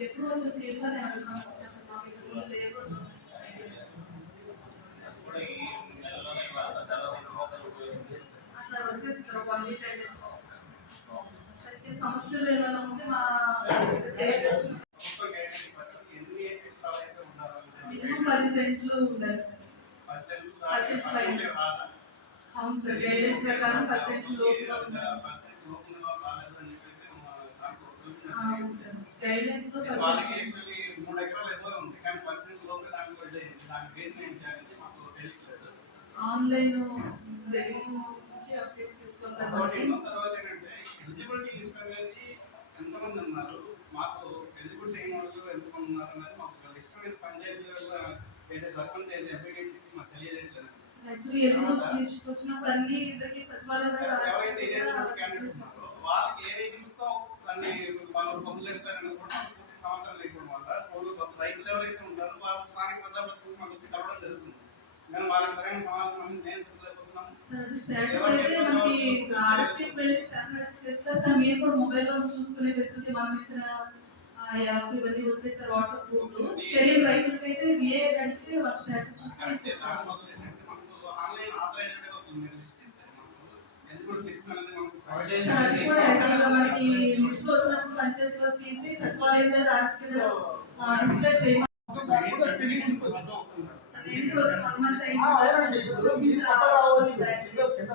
ఎప్పుడు వచ్చేసి చేస్తా నేను అనుకున్నాను అసలు మాకు ఇక్కడ లేవు కూడా ఈ నెలలోనే కాస్త చాలా రుగ్మతలు ఉపయోగిస్తారు. అసలు వచ్చేసి సార్ వన్ వీక్ అయితే అయితే సమస్యలు ఏమైనా ఉంటే మా మినిమం పది సెంట్లు ఉండాలి సార్ అవును సార్ గైడెన్స్ ప్రకారం పది సెంట్లు లోపల ఉండాలి లో పది వాళ్ళకి. యాక్చువల్లీ మూడు ఎకరాలు ఎక్కువ ఉంది. కానీ పర్సెంట్ లోపల దానికి వచ్చే దాని బేస్ ఏం చేయాలంటే మాకు తెలియట్లేదు ఆన్లైన్ రెవెన్యూ నుంచి అప్డేట్ చేసుకోవాలి. తర్వాత ఏంటంటే ఎలిజిబిలిటీ లిస్ట్ అనేది ఎంతమంది ఉన్నారు? మాకు ఎలిజిబిలిటీ అయిన వాళ్ళు ఎంతమంది ఉన్నారు అనేది మాకు లిస్ట్ మీద పంచాయతీ వేసే సర్పంచ్ అయితే ఎంపీసీ మాకు తెలియజేయట్లేదు. యాక్చువల్లీ ఎలిజిబిలిటీ లిస్ట్ వచ్చినప్పుడు అన్ని ఇద్దరికి సచివాలయం ఎవరైతే ఎలిజిబుల్ క్యాండిడేట్స్ ఉన్నారో వాళ్ళకి ఏ రేజింగ్స్తో దాన్ని వాళ్ళు ఎత్తారని కూడా పూర్తి సమాచారం లేకపోవడం వల్ల వాళ్ళు రైతులు ఎవరైతే ఉంటారో. వాళ్ళు స్థానిక ప్రజాప్రతినిధులు మాకు వచ్చి కలవడం జరుగుతుంది. కానీ వాళ్ళకి సరైన సమాధానం నేను చెప్పలేకపోతున్నాం స్టేటస్ అయితే మనకి ఆర్ఎస్కే వెళ్ళి స్టాండర్డ్ చెప్తారు కానీ మీరు కూడా మొబైల్లో చూసుకునే ఫెసిలిటీ మనం ఇచ్చిన యాప్ ఇవన్నీ వచ్చేసారు వాట్సాప్ గ్రూప్ తెలియని రైతులకైతే విఏ అడిగితే వాళ్ళ స్టేటస్ చూసి అంటే దాని చెప్తారు. వల్ల ఏంటంటే మనకు ఆన్లైన్ ఆథరైజ్డ్ అవుతుంది మీరు లిస్ట్ ఇస్తారు మనకు ఎలిజిబుల్ లిస్ట్ అనేది మనకు ప్రొవైడ్ సార్, అది కూడా లిస్ట్ వచ్చినప్పుడు పంచాయతీ తీసి డిస్ప్లే చేయమని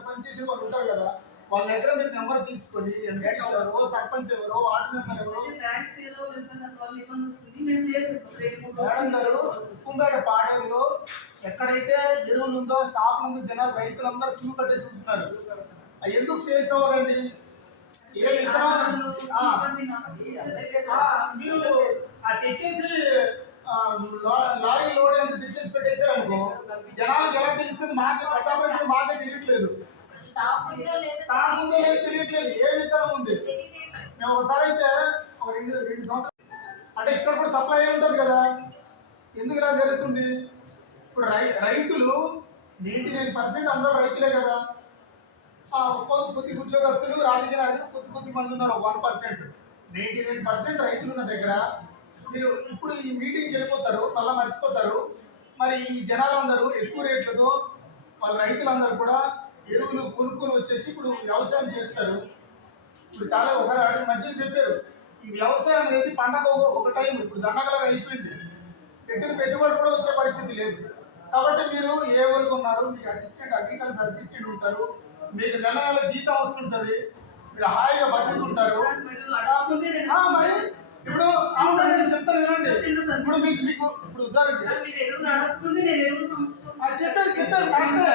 పనిచేసే వాళ్ళు ఉంటారు కదా వాళ్ళ దగ్గర మీరు నెంబర్ తీసుకొని ఎవరో సర్పంచ్ వార్డు మెంబర్ మూడు గారు పాడేరులో ఎక్కడైతే ఎరువులు ఉందో షాప్ ముందు జనాలు రైతులందరూ క్యూ కట్టేసి ఉంటున్నారు. అవి ఎందుకు సేల్స్ అవ్వదండి? ఏ మీరు ఆ తెచ్చేసి లారీ లోడ్ ఎంత తెచ్చేసి పెట్టేశారు అనుకో జనాలకు ఎలా తెలుస్తుంది మాకే ప్రతాపం మాకే తెలియట్లేదు. స్టాఫ్ ఉందో లేదో తెలియట్లేదు ఏ విత్తనం ఉంది? మేము ఒకసారి అయితే ఒక రెండు రెండు సంవత్సరాలు అంటే ఇక్కడ కూడా సప్లై అయి ఉంటుంది కదా. ఎందుకు ఇలా జరుగుతుంది? ఇప్పుడు రై రైతులు నైంటీ నైన్ పర్సెంట్ అందరూ రైతులే కదా. కొద్ది కొద్ది ఉద్యోగస్తులు రాజకీయ నాయకులు కొద్ది కొద్ది మంది ఉన్నారు. One percent. Ninety nine percent రైతులు ఉన్న దగ్గర మీరు ఇప్పుడు ఈ మీటింగ్కి వెళ్ళిపోతారు మళ్ళీ మర్చిపోతారు. మరి ఈ జనాలందరూ ఎక్కువ రేట్లతో వాళ్ళ రైతులందరూ కూడా ఎరువులు కొనుక్కొని వచ్చేసి ఇప్పుడు వ్యవసాయం చేస్తారు. ఇప్పుడు చాలా ఒక మధ్యలో చెప్పారు ఈ వ్యవసాయం అనేది పండగ ఒక- టైం ఇప్పుడు దండగలాగా అయిపోయింది. పెట్టిన పెట్టుబడి కూడా వచ్చే పరిస్థితి లేదు. కాబట్టి మీరు ఏ వరకు ఉన్నారు మీకు అసిస్టెంట్ అగ్రికల్చర్ అసిస్టెంట్ ఉంటారు. మీకు నెల నెల జీతం వస్తుంటది మీరు హాయిగా బతుకుతుంటారు. మీరు ఇప్పుడు చెప్తాను వినండి. ఇప్పుడు మీకు మీకు ఇప్పుడు ఆ చెప్పేది చెప్పారు కరెక్టే.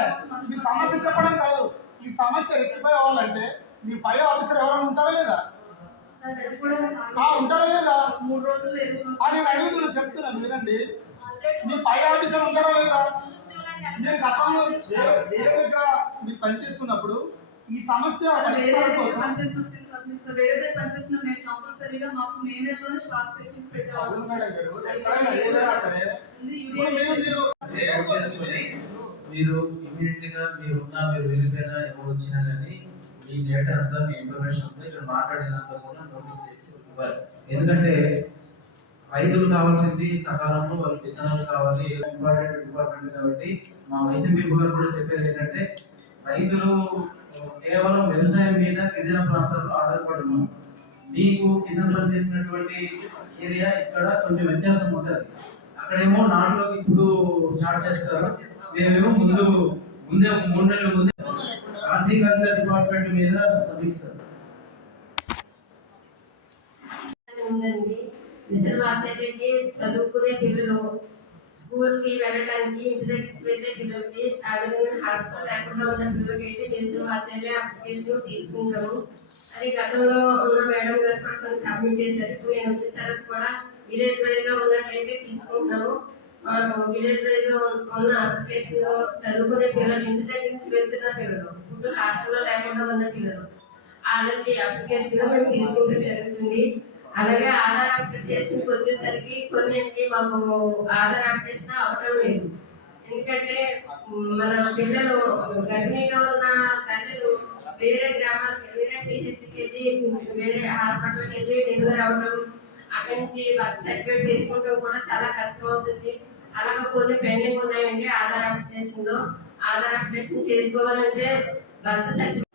మీ సమస్య చెప్పడం కాదు. ఈ సమస్య రెక్టిఫై అవ్వాలంటే మీ పై ఆఫీసర్ ఎవరైనా ఉంటారా లేదా? ఉంటారా లేదా? నేను అడుగుతున్నా చెప్తున్నాను వినండి. మీ పై ఆఫీసర్ ఉంటారా లేదా? మీరు గతంలో వేరే దగ్గర మీరు పనిచేస్తున్నప్పుడు ఈ సమస్య పరిష్కారం కోసం మీరు ఇమీడియట్గా మీరు ఉన్నా మీరు వెళ్ళిపోయినా ఎవరు వచ్చినా కానీ మీ డేటా అంతా మీ ఇన్ఫర్మేషన్ అంతా ఇక్కడ మాట్లాడినంత కూడా నోటీస్ చేసి ఇవ్వాలి. ఎందుకంటే రైతులు కావాల్సింది సకాలంలో వాళ్ళకి విత్తనాలు కావాలి ఇంపార్టెంట్ డిపార్ట్మెంట్ కాబట్టి మా వైసీపీ గారు కూడా చెప్పేది ఏంటంటే రైతులు కేవలం వ్యవసాయం మీద గిరిజన ప్రాంతాల్లో ఆధారపడి ఉన్నారు మీకు కింద చేసినటువంటి ఏరియా ఇక్కడ కొంచెం వ్యత్యాసం ఉంటుంది. అక్కడేమో నాటులో ఇప్పుడు స్టార్ట్ చేస్తారు. మేమేమో ముందు ముందే మూడు నెలల ముందే హార్టికల్చర్ డిపార్ట్మెంట్ మీద సమీక్ష. ఉందండి. మిషన్ ఆచార్యకి చదువుకునే పిల్లలు స్కూల్కి వెళ్ళడానికి ఇంటి దగ్గరికి వెళ్ళే పిల్లలకి ఆ హాస్పిటల్ లేకుండా ఉన్న పిల్లలకి అయితే మిషన్ ఆచార్య అప్లికేషన్ తీసుకుంటాము. అది గతంలో ఉన్న మేడం గారు కూడా కొంచెం సబ్మిట్ చేశారు. ఇప్పుడు నేను వచ్చిన తర్వాత కూడా విలేజ్ వైజ్గా ఉన్నట్లయితే తీసుకుంటున్నాము మాకు విలేజ్ వైజ్గా ఉన్న అప్లికేషన్లో చదువుకునే పిల్లలు ఇంటి దగ్గర నుంచి వెళ్తున్న పిల్లలు ఇప్పుడు హాస్టల్లో లేకుండా ఉన్న పిల్లలు అలాంటి అప్లికేషన్ మేము తీసుకుంటే జరుగుతుంది. అలాగే ఆధార్ అప్డేట్ చేసుకుని వచ్చేసరికి కొన్నింటికి మాకు ఆధార్ అప్డేషన్ అవటం లేదు. ఎందుకంటే మన పిల్లలు గర్భిణీగా ఉన్న తల్లులు వేరే గ్రామాలకు వేరే టీచర్స్కి వెళ్ళి వేరే హాస్పిటల్కి వెళ్ళి డెలివరీ అవ్వడం అక్కడి నుంచి బర్త్ సర్టిఫికేట్ తీసుకుంటాం కూడా చాలా కష్టం అవుతుంది అలాగే కొన్ని పెండింగ్ ఉన్నాయండి ఆధార్ అప్లికేషన్లో ఆధార్ అప్లికేషన్ చేసుకోవాలంటే బర్త్ సర్టిఫికేట్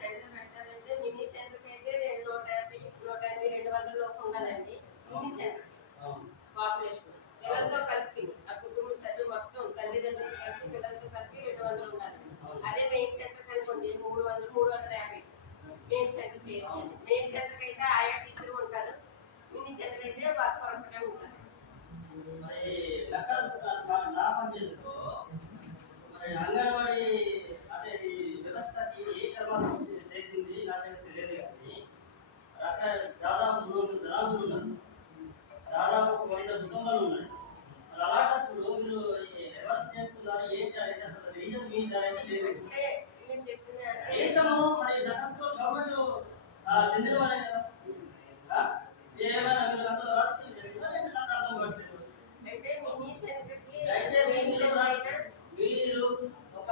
సెంటర్ పెట్టాలంటే మినీ సెంటర్ అయితే రెండు నూట యాభై నూట యాభై రెండు వందల లోపు ఉండాలండి మినీ సెంటర్ పాపులేషన్ పిల్లలతో కలిపి ఆ కుటుంబ సభ్యులు మొత్తం తల్లిదండ్రులు కలిపి పిల్లలతో కలిపి రెండు వందలు ఉండాలి అదే మెయిన్ సెంటర్ అనుకోండి మూడు వందలు మూడు వందల యాభై మెయిన్ సెంటర్ చేయొచ్చు మెయిన్ సెంటర్ అయితే ఆయా టీచర్ ఉంటారు మినీ సెంటర్ అయితే వర్క్ ఒకటే ఉంటారు మరి లెక్కలు నా- నా పంచాయతీలో మరి అంగన్వాడీ అంటే ఈ వ్యవస్థకి ఏ క్రమం చేసింది నాకైతే తెలియదు కానీ అక్కడ దాదాపు మూడు వందల జనాభా ఉన్నారు దాదాపు ఒక వంద ఉన్నాయి మరి అలాంటప్పుడు మీరు ఎవరు చేస్తున్నారు ఏంటి అనేది అసలు రీజన్ మీ దానికి లేదు దేశము మరి గతంలో గవర్నమెంట్ చంద్రబాబు వారే కదా ఆ? ఏమైనా మీరు అందులో రాజకీయం జరిగిందా లేదంటే నాకు అర్థం కావట్లేదు అంటే మినీ సెంటర్కి దయచేసి మెయిన్ మీరు సెంటర్ అయినా మీరు ఒక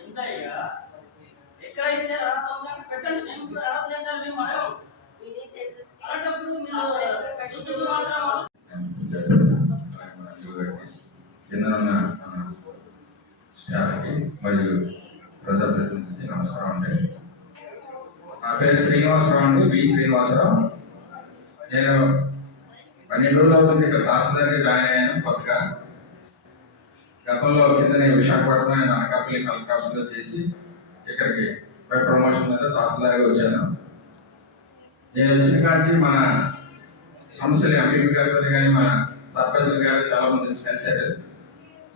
ఎంప్లాయీగా ఎక్కడైతే అర్హత ఉందో అక్కడ పెట్టండి మేము కూడా అర్హత లేదా మేము అడగం మినీ సెంటర్స్కి అలాంటప్పుడు మీరు ఆపరేషన్ యూట్యూబ్ మాత్రం కింద ఉన్న మన స్టాఫ్కి మరియు ప్రజాప్రతినిధి నమస్కారం అండి. నా పేరు శ్రీనివాసరావు అండి వి శ్రీనివాసరావు. నేను పన్నెండు రోజుల అవుతుంది ఇక్కడ తహసీల్దార్గా జాయిన్ అయ్యాను. కొత్తగా గతంలో కింద నేను విశాఖపట్నం నేను అనకాపల్లి కలెక్టర్ ఆఫీస్లో చేసి ఇక్కడికి బై ప్రమోషన్ మీద తహసీల్దార్గా వచ్చాను. నేను వచ్చిన కాంచి మన సంస్థలు ఎంపీ గారితో కానీ మన సర్పంచ్ గారు చాలా మంది వచ్చి కలిశారు.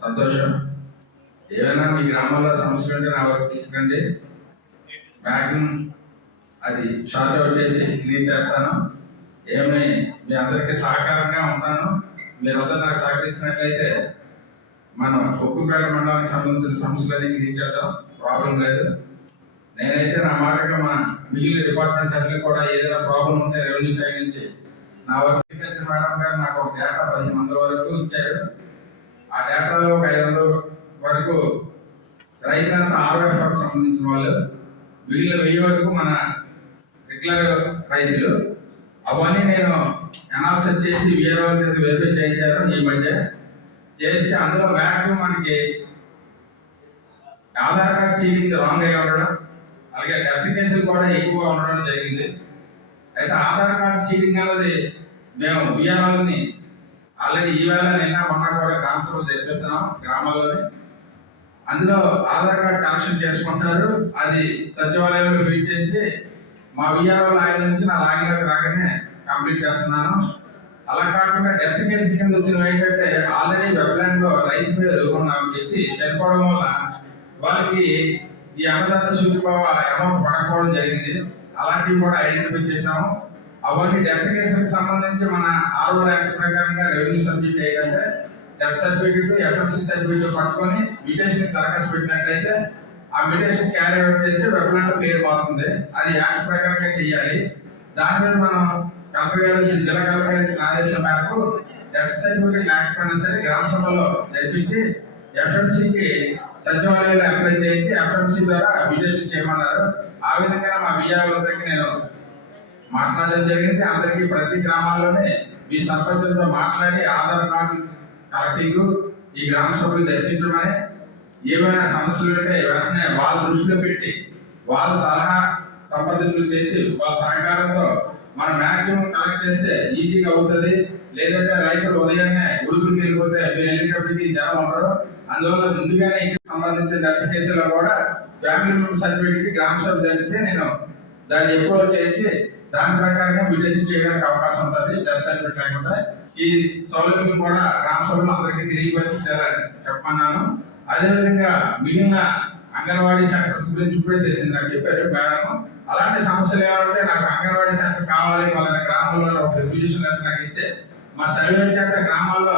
సంతోషం. ఏమైనా మీ గ్రామాల్లో సమస్యలు ఉంటే నా వరకు తీసుకురండి. మ్యాక్సిమం అది షార్ట్ అవుట్ చేసి క్లియర్ చేస్తాను. ఏమి మీ అందరికీ సహకారంగా ఉంటాను మీరందరూ నాకు సహకరించినట్లయితే మనం ఒక్కుపేట మండలానికి సంబంధించిన సమస్యలన్నీ క్లియర్ చేద్దాం. ప్రాబ్లం లేదు. నేనైతే నా మాటగా మా మిగిలిన డిపార్ట్మెంట్ హెడ్లకు కూడా ఏదైనా ప్రాబ్లం ఉంటే రెవెన్యూ సైడ్ నుంచి నా వరకు మేడం గారు నాకు ఒక డేటా పదిహేను వందల వరకు ఇచ్చారు. ఆ డేటాలో ఒక ఐదు వందలు వరకు రైతులంతా ఆర్వైఫ్కి సంబంధించిన వాళ్ళు మిగిలిన వెయ్యి వరకు మన రెగ్యులర్ రైతులు అవన్నీ నేను అనాలిసిస్ చేసి వేరే వాళ్ళ చేత వెరిఫై చేయించాను ఈ మధ్య చేసి అందులో మ్యాక్సిమం మనకి ఆధార్ కార్డ్ సీలింగ్ రాంగ్ అయి ఉండడం అలాగే డెత్ కేసులు కూడా ఎక్కువగా ఉండడం జరిగింది. అయితే ఆధార్ కార్డ్ సీలింగ్ అనేది మేము ఉయ్యాలని ఆల్రెడీ ఈవేళ నిన్న మొన్న కూడా గ్రామ సభ జరిపిస్తున్నాం గ్రామాల్లోనే. అందులో ఆధార్ కార్డ్ కలెక్షన్ చేసుకుంటారు అది సచివాలయంలో ఫిల్ చేసి మా విఆర్ఓ లాగిన్ నుంచి నా లాగిన్ రాగానే కంప్లీట్ చేస్తున్నాను. అలా కాకుండా డెత్ కేసు కింద వచ్చిన ఏంటంటే ఆల్రెడీ వెబ్లాండ్లో రైతు పేరు ఉన్న వ్యక్తి చనిపోవడం వల్ల వాళ్ళకి ఈ అన్నదాత సూచిభావ అమౌంట్ పడకపోవడం జరిగింది. అలాంటివి కూడా ఐడెంటిఫై చేశాము. అవన్నీ డెత్ కేసులకు సంబంధించి మన ఆరో ర్యాంక్ ప్రకారంగా రెవెన్యూ సబ్జెక్ట్ ఏంటంటే డెత్ సర్టిఫికేట్ ఎఫ్ఎంసీ సర్టిఫికేట్ పట్టుకొని మ్యూటేషన్ దరఖాస్తు పెట్టినట్లయితే ఆ మ్యూటేషన్ క్యారీ అవుట్ చేసి వెబ్లాండ్ పేరు మారుతుంది. అది యాక్ట్ ప్రకారంగా చేయాలి. దాని మీద మనం కలెక్టర్ గారు జిల్లా కలెక్టర్ గారు ఇచ్చిన ఆదేశం మేరకు డెత్ సర్టిఫికేట్ లేకపోయినా సరే గ్రామ సభలో జరిపించి ఎఫ్ఎంసీకి సచివాలయాలు అప్లై చేయించి ఎఫ్ఎంసీ ద్వారా మ్యూటేషన్ చేయమన్నారు. ఆ విధంగా మా విజయవంతరికి నేను మాట్లాడడం జరిగింది. అందరికీ ప్రతి గ్రామాల్లోనే మీ సర్పంచులతో మాట్లాడి ఆధార్ కార్డు కలెక్టింగ్ ఈ గ్రామ సభలు జరిపించమని ఏమైనా సమస్యలు ఉంటే వెంటనే వాళ్ళ దృష్టిలో పెట్టి వాళ్ళ సలహా సంప్రదింపులు చేసి వాళ్ళ సహకారంతో మనం మ్యాక్సిమం కలెక్ట్ చేస్తే ఈజీగా అవుతుంది. లేదంటే రైతులు ఉదయాన్నే ఉడుకుడికి వెళ్ళిపోతే మీరు వెళ్ళేటప్పటికి జనం ఉండరు. అందువల్ల ముందుగానే ఇంటికి సంబంధించిన డెత్ కేసులో కూడా ఫ్యామిలీ మెంబర్ సర్టిఫికేట్ గ్రామ సభ జరిగితే నేను దాన్ని ఎక్కువ చేసి దాని ప్రకారంగా మ్యూటేషన్ చేయడానికి అవకాశం ఉంటుంది డెత్ సర్టిఫికేట్ లేకుండా ఈ సౌలభ్యం కూడా గ్రామ సభలో అందరికీ తిరిగి వచ్చి చెప్పమన్నాను. అదేవిధంగా మిగిలిన అంగన్వాడీ సెంటర్స్ గురించి కూడా తెలిసింది నాకు చెప్పారు మేడం. అలాంటి సమస్యలు ఏమంటే నాకు అంగన్వాడీ సెంటర్ కావాలి వాళ్ళ గ్రామంలో ఒక రెగ్యులేషన్ నాకు ఇస్తే మా సర్వే చేత గ్రామాల్లో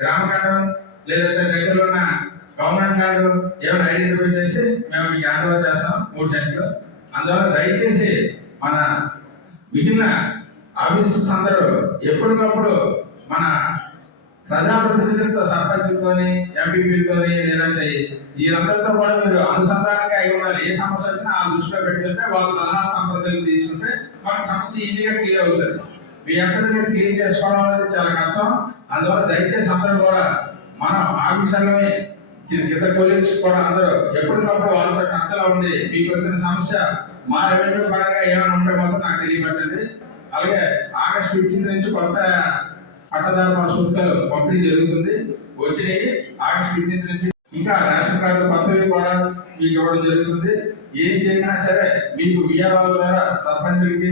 గ్రామ కట్టడం లేదంటే దగ్గరలో ఉన్న గవర్నమెంట్ కార్డు ఏమైనా ఐడెంటిఫై చేసి మేము మీకు హ్యాండ్ ఓవర్ చేస్తాం మూడు సెంట్లు. అందువల్ల దయచేసి మన మిగిలిన ఆఫీసర్స్ అందరూ ఎప్పటికప్పుడు మన ప్రజాప్రతినిధులతో సర్పంచులతోని ఎంపీపీలతోని లేదంటే వీళ్ళందరితో కూడా మీరు అనుసంధానంగా అయి ఉండాలి. ఏ సమస్య వచ్చినా ఆ దృష్టిలో పెట్టుకుంటే వాళ్ళ సలహా సంప్రదాయాలు తీసుకుంటే మనకు సమస్య ఈజీగా క్లియర్ అవుతుంది. మీ అందరూ మీరు క్లియర్ చేసుకోవడం అనేది చాలా కష్టం. అందువల్ల దయచేసి అందరూ కూడా మనం ఆ విషయంలోనే కింద కొలీగ్స్ కూడా అందరూ ఎప్పటికప్పుడు వాళ్ళతో టచ్లో ఉండి మీకు వచ్చిన సమస్య మా రెవెన్యూ పరంగా ఏమైనా ఉంటే మాత్రం నాకు తెలియపరచండి. అలాగే ఆగస్ట్ ఫిఫ్టీన్త్ నుంచి కొత్త పట్టదారు పాస్ పుస్తకాలు పంపిణీ జరుగుతుంది. వచ్చినాయి. ఆగస్ట్ ఫిఫ్టీన్త్ నుంచి ఇంకా రేషన్ కార్డు కొత్తవి కూడా మీకు ఇవ్వడం జరుగుతుంది. ఏం జరిగినా సరే మీకు విఆర్ఓ ద్వారా సర్పంచులకి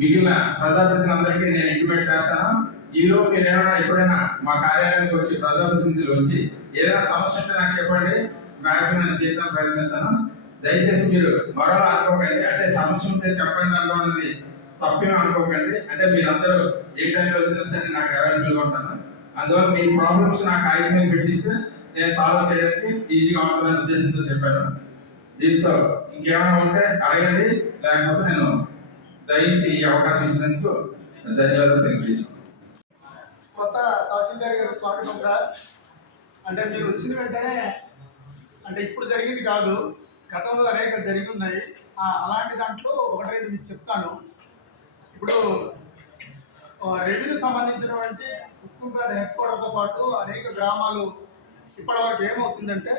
మిగిలిన ప్రజాప్రతినిధులందరికీ నేను ఇంటిమేట్ చేస్తాను. ఈ మీరు ఏమైనా ఎప్పుడైనా మా కార్యాలయానికి వచ్చి ప్రజాప్రతినిధులు వచ్చి ఏదైనా సమస్య ఉంటే నాకు చెప్పండి. మ్యాప్ నేను తీర్చడానికి ప్రయత్నిస్తాను. దయచేసి మీరు మరోలా అనుకోకండి. అంటే సమస్య ఉంటే చెప్పండి అన్న అనేది తప్పేం అనుకోకండి. అంటే మీరందరూ ఏ టైంలో వచ్చినా సరే నాకు అవైలబుల్గా ఉంటాను. అందువల్ల మీ ప్రాబ్లమ్స్ నాకు కాగితం మీద పెట్టిస్తే నేను సాల్వ్ చేయడానికి ఈజీగా ఉంటుందని ఉద్దేశంతో చెప్పాను. దీంతో ఇంకేమైనా ఉంటే అడగండి. లేకపోతే నేను దయించి ఈ అవకాశం ఇచ్చినందుకు ధన్యవాదాలు తెలియజేసాను కొత్త తహసీల్దార్ గారు స్వాగతం సార్. అంటే మీరు వచ్చిన వెంటనే అంటే ఇప్పుడు జరిగింది కాదు. గతంలో అనేక జరిగి ఉన్నాయి. అలాంటి దాంట్లో ఒకటి రెండు మీకు చెప్తాను. ఇప్పుడు రెవెన్యూ సంబంధించినటువంటి ముఖ్యంగా హెడ్ క్వార్టర్తో పాటు అనేక గ్రామాలు ఇప్పటివరకు ఏమవుతుందంటే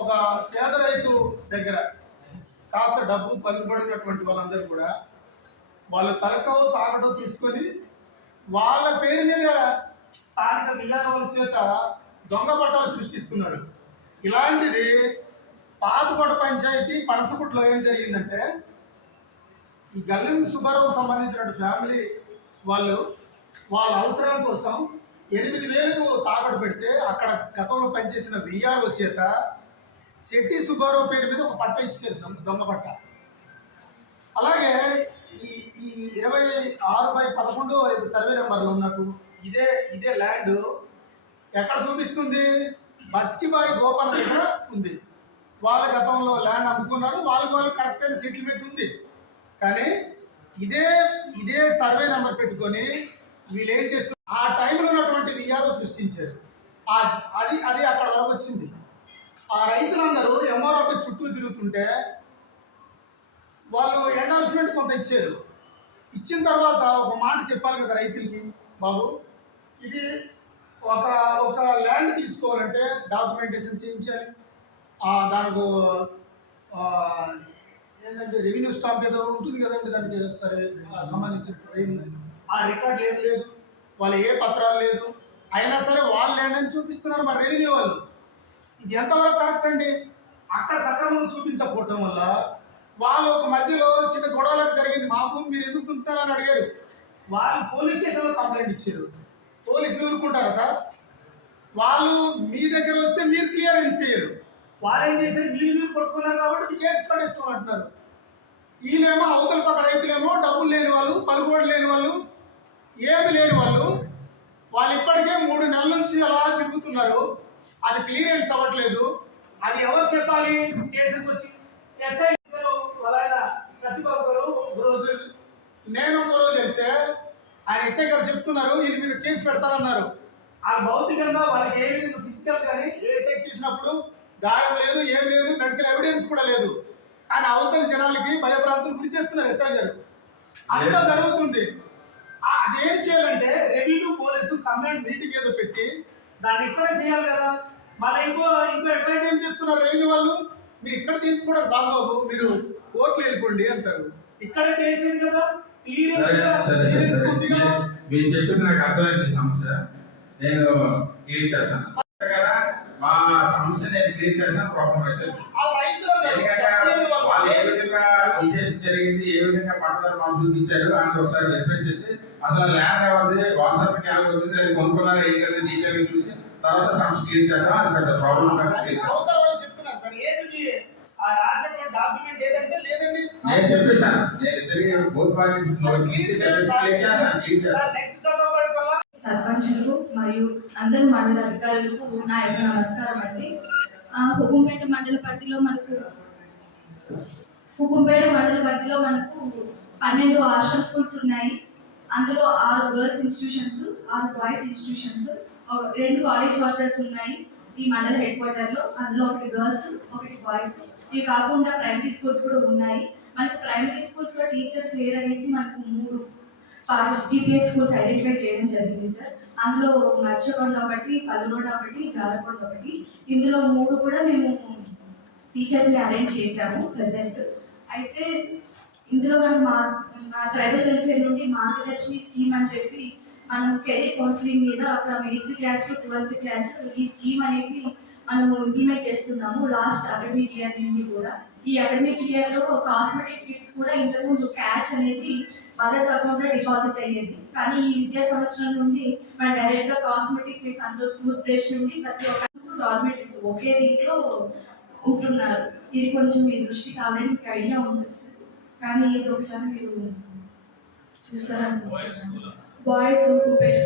ఒక పేద రైతు దగ్గర కాస్త డబ్బు పలుకుబడినటువంటి వాళ్ళందరూ కూడా వాళ్ళు తలకో తాకటో తీసుకొని వాళ్ళ పేరు మీద స్థానిక విఆర్ఓల చేత దొంగ పట్టాలు సృష్టిస్తున్నారు. ఇలాంటిది పాతకోట పంచాయతీ పనసకుట్లో ఏం జరిగిందంటే ఈ గల్లం సుబ్బారావు సంబంధించిన ఫ్యామిలీ వాళ్ళు వాళ్ళ అవసరాల కోసం ఎనిమిది వేలకు తాకట్టు పెడితే అక్కడ గతంలో పనిచేసిన విఆర్ఓ చేత శెట్టి సుబ్బారావు పేరు మీద ఒక పట్ట ఇచ్చేది దొంగ దొంగ పట్ట. అలాగే ఈ ఈ ఇరవై ఆరు బై పదకొండు ఐదు సర్వే నెంబర్లు ఉన్నట్టు ఇదే ఇదే ల్యాండ్ ఎక్కడ చూపిస్తుంది? బస్కి బారి దగ్గర ఉంది. వాళ్ళ గతంలో ల్యాండ్ అమ్ముకున్నారు వాళ్ళకి వాళ్ళు కరెక్ట్ అయిన సెటిల్మెంట్ ఉంది. కానీ ఇదే ఇదే సర్వే నెంబర్ పెట్టుకొని వీళ్ళు ఏం చేస్తున్నారు ఆ టైంలో ఉన్నటువంటి విఆర్ఓ సృష్టించారు. అది అది అక్కడ వరకు వచ్చింది. ఆ రైతులందరూ ఎంఆర్ చుట్టూ తిరుగుతుంటే వాళ్ళు ఎండార్స్మెంట్ కొంత ఇచ్చారు. ఇచ్చిన తర్వాత ఒక మాట చెప్పాలి కదా రైతులకి బాబు. ఇది ఒక ఒక ల్యాండ్ తీసుకోవాలంటే డాక్యుమెంటేషన్ చేయించాలి. దానికి ఏంటంటే రెవెన్యూ స్టాంప్ ఏదో ఉంటుంది కదండి దానికి సరే సంబంధించిన రెవెన్యూ ఆ రికార్డులు ఏం లేదు వాళ్ళు ఏ పత్రాలు లేదు. అయినా సరే వాళ్ళు ల్యాండ్ అని చూపిస్తున్నారు మరి రెవెన్యూ వాళ్ళు. ఇది ఎంతవరకు కరెక్ట్ అండి? అక్కడ సక్రమంగా చూపించకపోవటం వల్ల వాళ్ళు ఒక మధ్యలో చిన్న గొడవలకు జరిగింది. మాకు మీరు ఎందుకు తింటున్నారని అడిగారు. వాళ్ళు పోలీస్ స్టేషన్లో కంప్లైంట్ ఇచ్చారు. పోలీసులు ఊరుకుంటారా సార్? వాళ్ళు మీ దగ్గర వస్తే మీరు క్లియరెన్స్ చేయరు. వాళ్ళు ఏం చేశారు? మీరు మీరు కొట్టుకున్నారు కాబట్టి మీ కేసు పడేసుకోమంటున్నారు ఈయనేమో అవతల పక్క రైతులేమో డబ్బులు లేని వాళ్ళు పలుకోడు లేని వాళ్ళు ఏమి లేని వాళ్ళు. వాళ్ళు ఇప్పటికే మూడు నెలల నుంచి అలా తిరుగుతున్నారు. అది క్లియరెన్స్ అవ్వట్లేదు. అది ఎవరు చెప్పాలి? కేసుకి వచ్చి ఎస్ఐ వాళ్ళ ఆయన సత్యబాబు గారు ఒక రోజు నేను ఒక రోజు వెళ్తే ఆయన ఎస్ఐ గారు చెప్తున్నారు ఇది మీద కేసు పెడతారన్నారు. ఆ భౌతికంగా వాళ్ళకి ఏ విధంగా ఫిజికల్ కానీ ఏ టెక్ చేసినప్పుడు గాయం లేదు ఏం లేదు మెడికల్ ఎవిడెన్స్ కూడా లేదు. కానీ అవతల జనాలకి భయప్రాంతం గురి చేస్తున్నారు ఎస్ఐ గారు. అంతా జరుగుతుంది. అదేం చేయాలంటే రెవెన్యూ పోలీసు కమాండ్ మీటింగ్ ఏదో పెట్టి దాన్ని ఇక్కడే చేయాలి కదా. మళ్ళీ ఇంకో ఇంకో అడ్వైజ్ ఏం చేస్తున్నారు రెవెన్యూ వాళ్ళు? మీరు ఇక్కడ తీసుకోవడం రాబాబు మీరు కోర్టులు వెళ్ళిపోండి అంటారు. ఇక్కడే తెలిసింది కదా. సరే సరే సరే మీరు చెప్పింది నాకు అర్థమైంది సమస్య. నేను క్లియర్ చేస్తాను. కదా మా సమస్య నేను క్లియర్ చేస్తాను ప్రాబ్లం అయితే వాళ్ళు. ఏ విధంగా జరిగింది ఏ విధంగా పట్టదారు మాకు చూపించారు అని ఒకసారి వెరిఫై చేసి అసలు ల్యాండ్ ఎవరిది? వాట్సాప్ క్యాన్ వచ్చింది అది కొనుక్కున్నారా ఏంటంటే డీటెయిల్ చూసి తర్వాత సమస్య క్లియర్ చేద్దాం అది పెద్ద ప్రాబ్లం ఏదంటే లేదండి. నేను చెప్పేశాను. నేను ఇద్దరికి బోత్ పార్టీస్ నెక్స్ట్ సర్పంచులకు మరియు అందరు మండల అధికారులకు నా యొక్క నమస్కారం అండి. హుకుంపేట మండల పరిధిలో మనకు హుకుంపేట మండల పరిధిలో మనకు పన్నెండు ఆశ్రమ్ స్కూల్స్ ఉన్నాయి. అందులో ఆరు గర్ల్స్ ఇన్స్టిట్యూషన్స్ ఆరు బాయ్స్ ఇన్స్టిట్యూషన్స్ ఒక- రెండు కాలేజ్ హాస్టల్స్ ఉన్నాయి ఈ మండల హెడ్ క్వార్టర్లో. అందులో ఒకటి గర్ల్స్ ఒకటి బాయ్స్. ఇవి కాకుండా ప్రైమరీ స్కూల్స్ కూడా ఉన్నాయి. మనకి ప్రైమరీ స్కూల్స్లో టీచర్స్ లేరనేసి మనకు మూడు డిపిఎస్ స్కూల్స్ ఐడెంటిఫై చేయడం జరిగింది సార్. అందులో మత్స్యకొండ ఒకటి పల్లుగొండ ఒకటి జాలకొండ ఒకటి. ఇందులో మూడు కూడా మేము టీచర్స్ని అరేంజ్ చేశాము ప్రజెంట్ అయితే ఇందులో మనం మా మా ట్రైబల్ వెల్ఫేర్ నుండి మార్గదర్శిని స్కీమ్ అని చెప్పి మనం కెరీర్ కౌన్సిలింగ్ మీద from eighth class to twelfth class ఈ స్కీమ్ అనేది మనము ఇంప్లిమెంట్ చేస్తున్నాము లాస్ట్ అకాడమిక్ ఇయర్ నుండి కూడా. ఈ అకాడమిక్ ఇయర్లో కాస్మెటిక్ కిట్స్ కూడా ఇంతకుముందు క్యాష్ అనేది మదర్ అకౌంట్లో డిపాజిట్ అయ్యేది. కానీ ఈ విద్యా సంవత్సరం నుండి మనం డైరెక్ట్గా కాస్మెటిక్ కిట్స్ అందులో టూత్ బ్రష్ నుండి ప్రతి ఒక్క డార్మెటరీస్ ఒకే దీంట్లో ఉంటున్నారు. ఇది కొంచెం మీ దృష్టికి ఆల్రెడీ మీకు ఐడియా ఉంటుంది సార్ కానీ ఇది ఒకసారి మీరు చూస్తారా? బాయ్స్ స్కూల్ బాయ్స్ కుపేట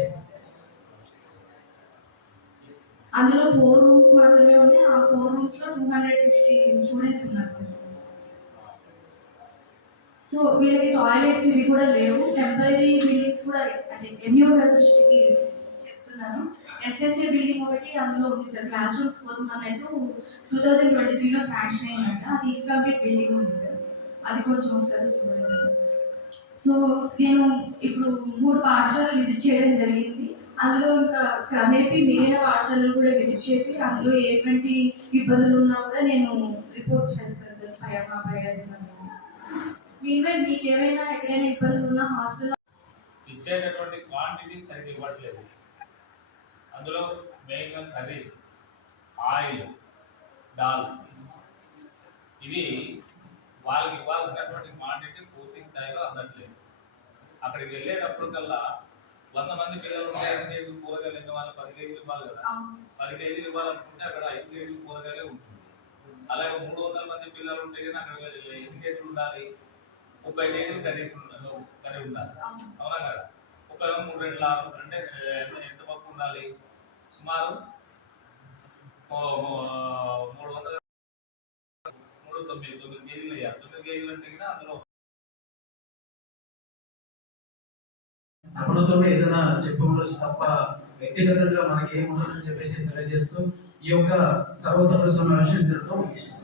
అందులో ఫోర్ రూమ్స్ మాత్రమే ఉన్నాయి. ఆ ఫోర్ రూమ్స్లో టూ హండ్రెడ్ సిక్స్టీ స్టూడెంట్స్ ఉన్నారు సార్. సో వీళ్ళకి టాయిలెట్స్ ఇవి కూడా లేవు. టెంపరీ బిల్డింగ్స్ కూడా అంటే ఎంఈఓ గారి దృష్టికి చెప్తున్నాను. ఎస్ఎస్ఏ బిల్డింగ్ ఒకటి అందులో ఉంది సార్. క్లాస్ రూమ్స్ కోసం అన్నట్టు టూ థౌజండ్ ట్వంటీ త్రీలో శాంక్షన్ అయిందంట. అది ఇన్కంప్లీట్ బిల్డింగ్ ఉంది సార్. అది కొంచెం ఒకసారి చూడండి. సార్ సో నేను ఇప్పుడు మూడు పాఠశాలలు విజిట్ చేయడం జరిగింది. అందులో ఇంకా క్రమేపీ మిగిలిన పాఠశాలలు కూడా విజిట్ చేసి అందులో ఎటువంటి ఇబ్బందులు ఉన్నా కూడా నేను రిపోర్ట్ చేస్తాను సార్ పై మా పై మీన్వైల్ మీకు ఏమైనా ఎక్కడైనా ఇబ్బందులు ఉన్నా హాస్టల్లో ఇచ్చేటటువంటి క్వాంటిటీ సరిగ్గా ఇవ్వట్లేదు. అందులో మెయిన్గా కర్రీస్ ఆయిల్ డాల్స్ ఇవి వాళ్ళకి ఇవ్వాల్సినటువంటి క్వాంటిటీ పూర్తి స్థాయిలో అందట్లేదు. అక్కడికి వెళ్ళేటప్పుడు కల్లా వంద మంది పిల్లలు ఉంటే ఐదు కేజీలు కూరగాయలు ఎన్ని వాళ్ళు పది కేజీలు ఇవ్వాలి కదా? పది కేజీలు ఇవ్వాలనుకుంటే అక్కడ ఐదు కేజీలు కూరగాయలే ఉంటుంది. అలాగే మూడు వందల మంది పిల్లలు ఉంటే కనుక అక్కడ వెళ్ళి ఎన్ని కేజీలు ఉండాలి? ముప్పై కేజీలు ఉండాలి. కర్రీ ఉండాలి. అవునా. కదా? ముప్పై మూడు రెండు ఆరు అంటే ఎంత పప్పు ఉండాలి? సుమారు మూడు వందల మూడు తొమ్మిది తొమ్మిది కేజీలు అయ్యారు తొమ్మిది కేజీలు అంటే కనుక అందులో అమలుతో ఏదైనా చెప్పవచ్చు తప్ప వ్యక్తిగతంగా మనకి ఏముంటుందని చెప్పేసి తెలియజేస్తూ ఈ యొక్క సర్వసభ్య సమావేశం ఇంతటితో ముగిస్తున్నాం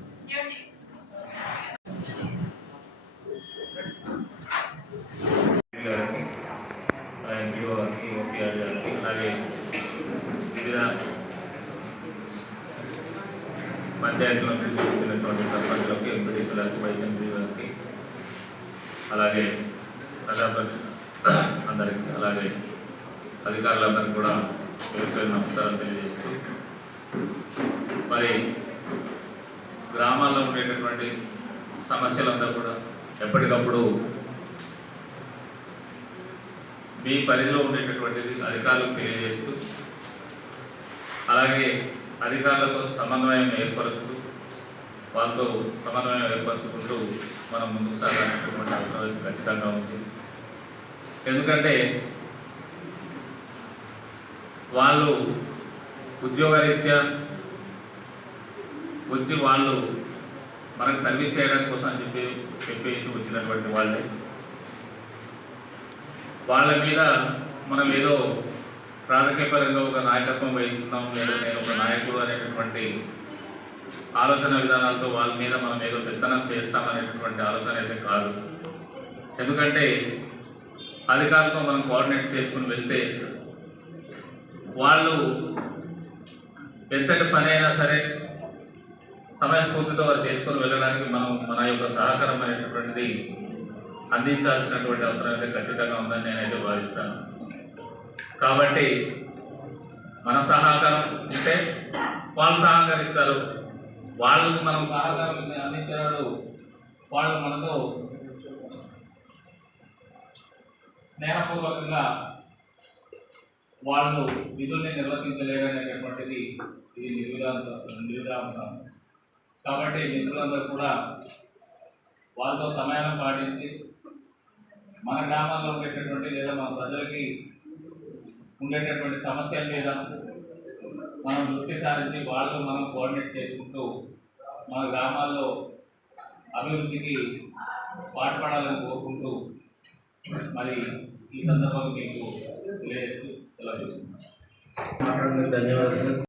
అలాగే వివిధ పంచాయతీలో నిర్వహిస్తున్నటువంటి సర్పంచులకి ఎంపీటీసీలకు వైస్ ఎంపీ గారికి అలాగే ప్రజాప్రతి అందరికీ అలాగే అధికారులందరికీ కూడా పేరు పేరు నమస్కారం తెలియజేస్తూ మరి గ్రామాల్లో ఉండేటటువంటి సమస్యలంతా కూడా ఎప్పటికప్పుడు మీ పరిధిలో ఉండేటటువంటిది అధికారులకు తెలియజేస్తూ అలాగే అధికారులతో సమన్వయం ఏర్పరుస్తూ వాళ్ళతో సమన్వయం ఏర్పరచుకుంటూ మనం ముందుకు సాగాల్సినటువంటి అవసరం ఖచ్చితంగా ఉంది. ఎందుకంటే వాళ్ళు ఉద్యోగరీత్యా వచ్చి వాళ్ళు మనకు సర్వీస్ చేయడం కోసం అని చెప్పి చెప్పేసి వచ్చినటువంటి వాళ్ళే. వాళ్ళ మీద మనం ఏదో రాజకీయపరంగా ఒక నాయకత్వం వహిస్తున్నాం లేదా నేను ఒక నాయకుడు అనేటటువంటి ఆలోచన విధానాలతో వాళ్ళ మీద మనం ఏదో పెత్తనం చేస్తామనేటటువంటి ఆలోచన అయితే కాదు. ఎందుకంటే అధికారులతో మనం కోఆర్డినేట్ చేసుకుని వెళ్తే వాళ్ళు ఎంతటి పని అయినా సరే సమయస్ఫూర్తితో వారు చేసుకొని వెళ్ళడానికి మనం మన యొక్క సహకారం అనేటటువంటిది అందించాల్సినటువంటి అవసరం అయితే ఖచ్చితంగా ఉందని నేనైతే భావిస్తాను. కాబట్టి మన సహకారం ఉంటే వాళ్ళు సహకరిస్తారు. వాళ్ళు మనం సహకారం అందించారు వాళ్ళు మనతో స్నేహపూర్వకంగా వాళ్ళు విధుల్ని నిర్వర్తించలేరనేటటువంటిది ఇది నిర్విధాంత నిర్విధాంశం కాబట్టి మిత్రులందరూ కూడా వాళ్ళతో సమయాన్ని పాటించి మన గ్రామాల్లో ఉండేటటువంటి లేదా మన ప్రజలకి ఉండేటటువంటి సమస్యల మీద మనం దృష్టి సారించి వాళ్ళు మనం కోఆర్డినేట్ చేసుకుంటూ మన గ్రామాల్లో అభివృద్ధికి పాటుపడాలని కోరుకుంటూ మరి ఈ సందర్భంగా మీకు తెలియజేస్తూ సెలవు తీసుకుంటున్నాను. ధన్యవాదాలు